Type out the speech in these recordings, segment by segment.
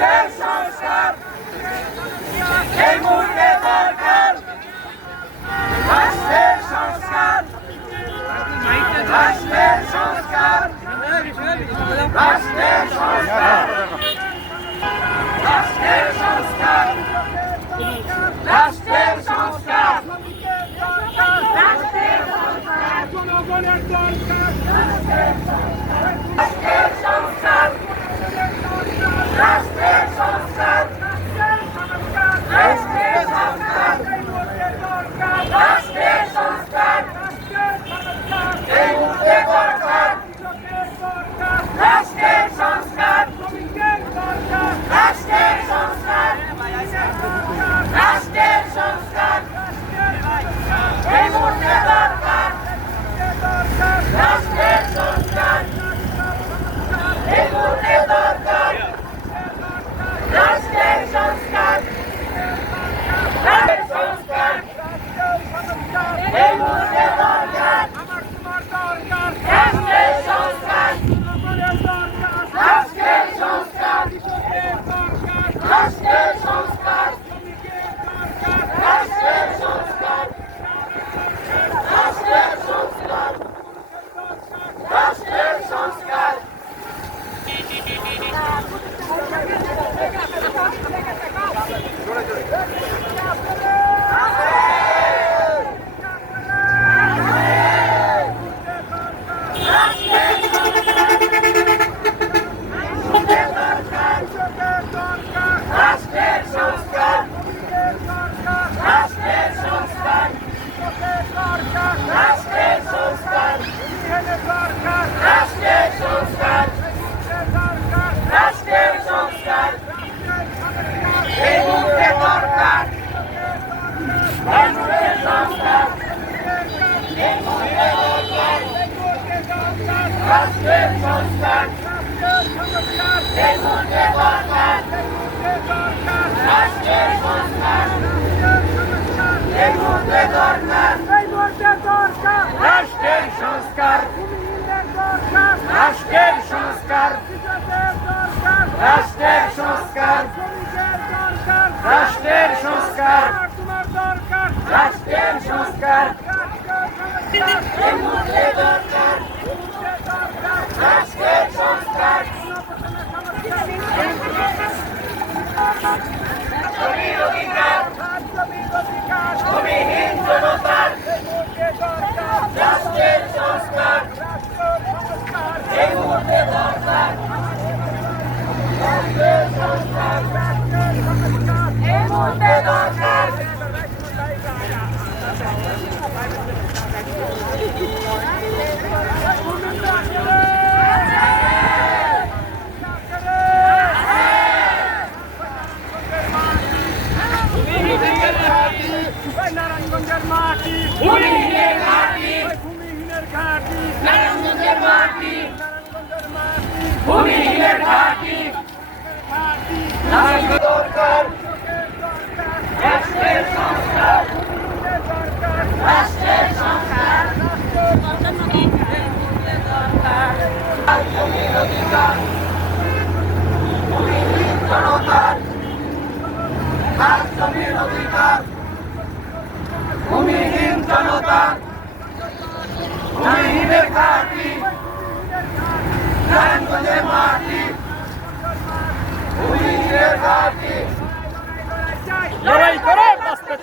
রাষ্ট্রের সংস্কার। এই মুহূর্তে দরকার রাষ্ট্রের সংস্কার। রাষ্ট্রের সংস্কার। রাষ্ট্রের সংস্কার। রাষ্ট্রের সংস্কার। রাষ্ট্রের সংস্কার। রাষ্ট্রের সংস্কার। জনগণের দরকার রাষ্ট্রের সংস্কার রাষ্ট্রের সংস্কার রাষ্ট্রের সংস্কার রাষ্ট্রের সংস্কার রাষ্ট্রের সংস্কার রাষ্ট্রের সংস্কার রাষ্ট্রের সংস্কার ঘাটি ঘাটি নারায়ণগঞ্জ দরকার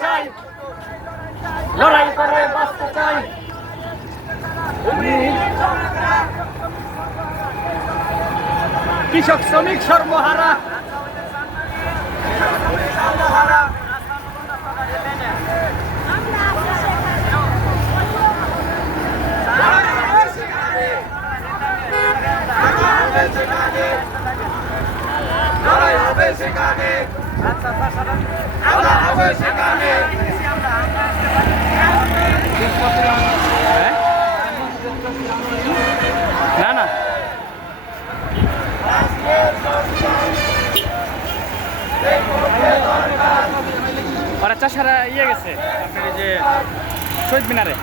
চাই। লড়াই করে বাঁচতে চাই। কৃষক শ্রমিক সর্বহারা। সেখানে। খেলা হবে সেখানে। না না। ওরা চাষারা ইয়ে গেছে আপনার যে শহীদ মিনারে।